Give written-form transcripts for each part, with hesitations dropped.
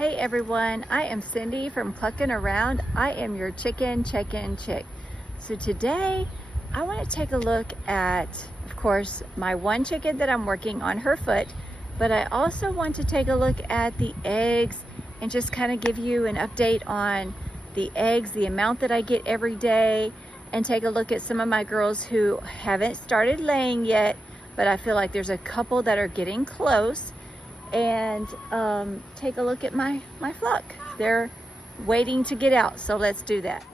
Hey everyone, I am Cindy from Clucking Around. I am your chicken check-in chick. So today I want to take a look at, of course, my one chicken that I'm working on her foot, but I also want to take a look at the eggs and just kind of give you an update on the eggs, the amount that I get every day, and take a look at some of my girls who haven't started laying yet, but I feel like there's a couple that are getting close. And take a look at my flock. They're waiting to get out, so let's do that.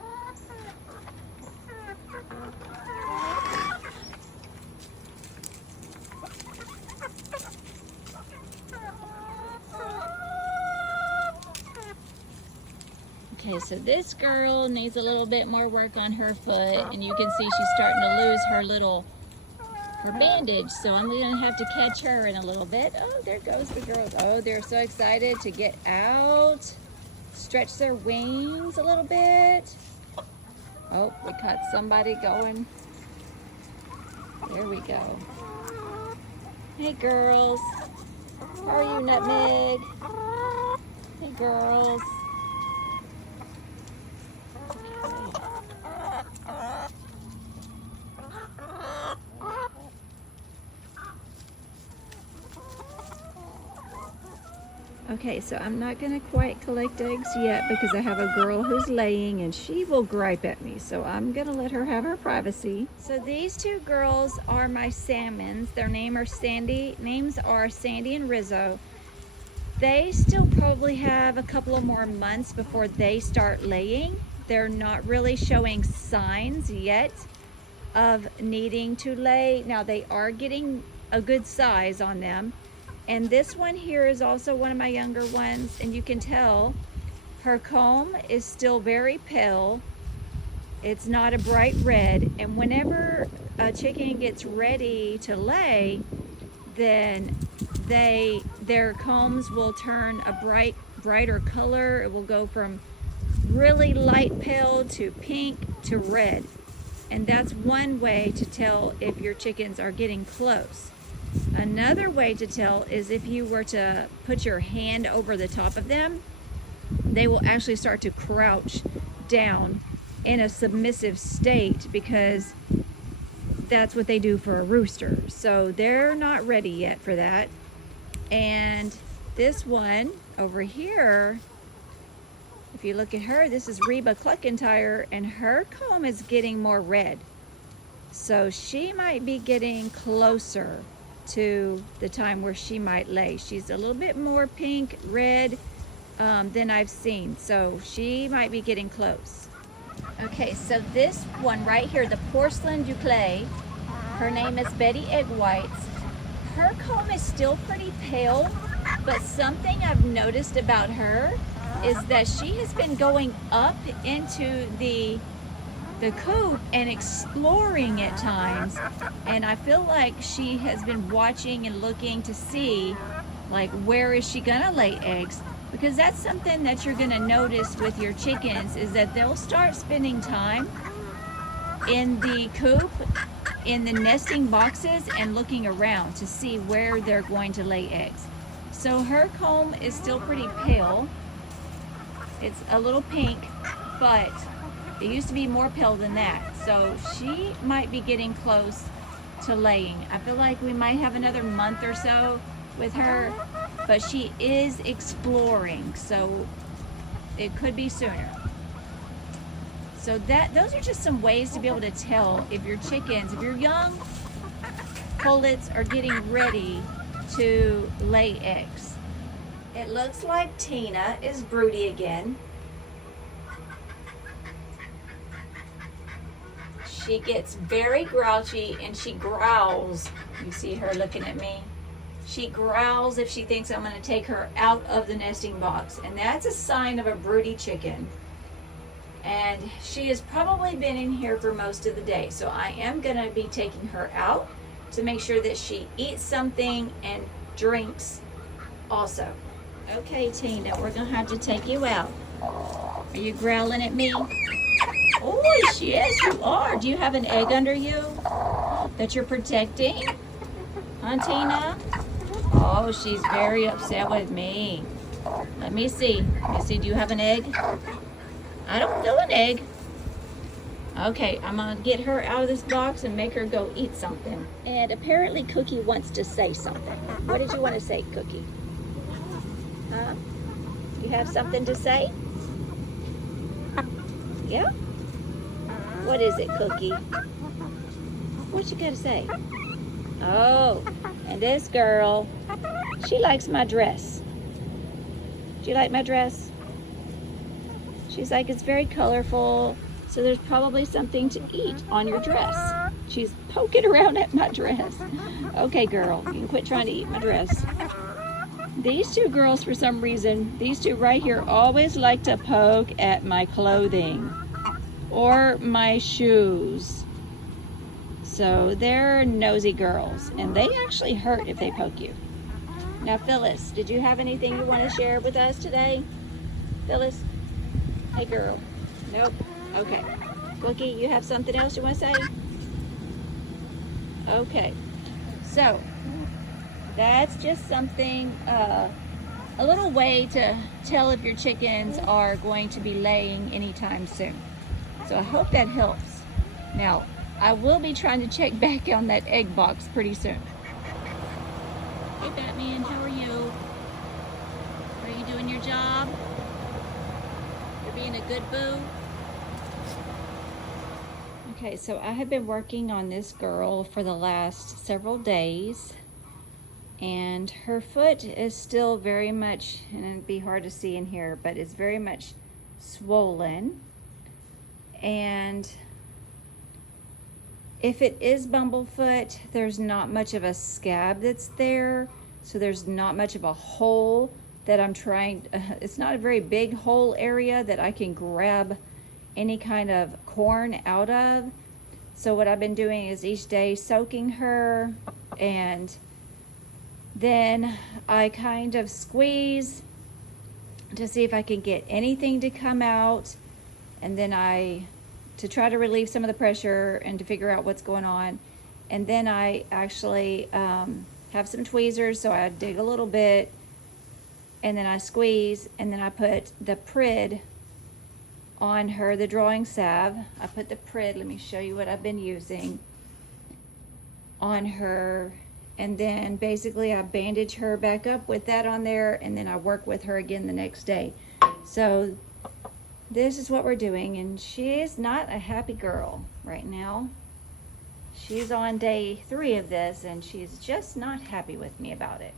Okay, so this girl needs a little bit more work on her foot, and you can see she's starting to lose her bandage, so I'm gonna have to catch her in a little bit. Oh, there goes the girls. Oh, they're so excited to get out. Stretch their wings a little bit. Oh, we caught somebody going. There we go. Hey girls, how are you, Nutmeg? Hey girls. Okay, so I'm not gonna quite collect eggs yet because I have a girl who's laying and she will gripe at me. So I'm gonna let her have her privacy. So these two girls are my salmons. Their names are Sandy and Rizzo. They still probably have a couple of more months before they start laying. They're not really showing signs yet of needing to lay. Now they are getting a good size on them. And this one here is also one of my younger ones, and you can tell her comb is still very pale. It's not a bright red, and whenever a chicken gets ready to lay, then their combs will turn a brighter color. It will go from really light pale to pink to red. And that's one way to tell if your chickens are getting close. Another way to tell is if you were to put your hand over the top of them, they will actually start to crouch down in a submissive state because that's what they do for a rooster. So they're not ready yet for that. And this one over here, if you look at her, this is Reba Cluckentire, and her comb is getting more red. So she might be getting closer to the time where she might lay. She's a little bit more pink red than I've seen, so she might be getting close. Okay, so this one right here, the porcelain Duclay, her name is Betty Egg Whites. Her comb is still pretty pale, but something I've noticed about her is that she has been going up into the coop and exploring at times, and I feel like she has been watching and looking to see like where is she gonna lay eggs, because that's something that you're gonna notice with your chickens is that they'll start spending time in the coop, in the nesting boxes, and looking around to see where they're going to lay eggs. So her comb is still pretty pale. It's a little pink, but it used to be more pale than that. So she might be getting close to laying. I feel like we might have another month or so with her, but she is exploring, so it could be sooner. So those are just some ways to be able to tell if your chickens, if your young pullets are getting ready to lay eggs. It looks like Tina is broody again. She gets very grouchy and she growls. You see her looking at me. She growls if she thinks I'm going to take her out of the nesting box, and that's a sign of a broody chicken. And she has probably been in here for most of the day, so I am going to be taking her out to make sure that she eats something and drinks also. Okay, Tina, we're going to have to take you out. Are you growling at me? Oh, yes, you are. Do you have an egg under you that you're protecting? Huh, Tina? Oh, she's very upset with me. Let me see. Do you have an egg? I don't feel an egg. Okay, I'm gonna get her out of this box and make her go eat something. And apparently Cookie wants to say something. What did you want to say, Cookie? Huh? You have something to say? Yeah? What is it, Cookie? What you gotta say? Oh, and this girl, she likes my dress. Do you like my dress? She's like, it's very colorful, so there's probably something to eat on your dress. She's poking around at my dress. Okay, girl, you can quit trying to eat my dress. These two girls, for some reason, these two right here always like to poke at my clothing or my shoes. So they're nosy girls, and they actually hurt if they poke you. Now, Phyllis, did you have anything you want to share with us today? Phyllis? Hey, girl. Nope. Okay. Cookie, you have something else you want to say? Okay. So, that's just something, a little way to tell if your chickens are going to be laying anytime soon. So I hope that helps. Now, I will be trying to check back on that egg box pretty soon. Hey, Batman, how are you? Are you doing your job? You're being a good boo? Okay, so I have been working on this girl for the last several days, and her foot is still very much, and it'd be hard to see in here, but it's very much swollen. And if it is bumblefoot, there's not much of a scab that's there, so there's not much of a hole that I'm trying, it's not a very big hole area that I can grab any kind of corn out of. So what I've been doing is each day soaking her, and then I kind of squeeze to see if I can get anything to come out, and then to try to relieve some of the pressure and to figure out what's going on. And then I actually have some tweezers, so I dig a little bit, and then I squeeze, and then I put the Prid on her, the drawing salve. I put the Prid, let me show you what I've been using, on her, and then basically I bandage her back up with that on there, and then I work with her again the next day. So this is what we're doing, and she is not a happy girl right now. She's on day 3 of this, and she's just not happy with me about it.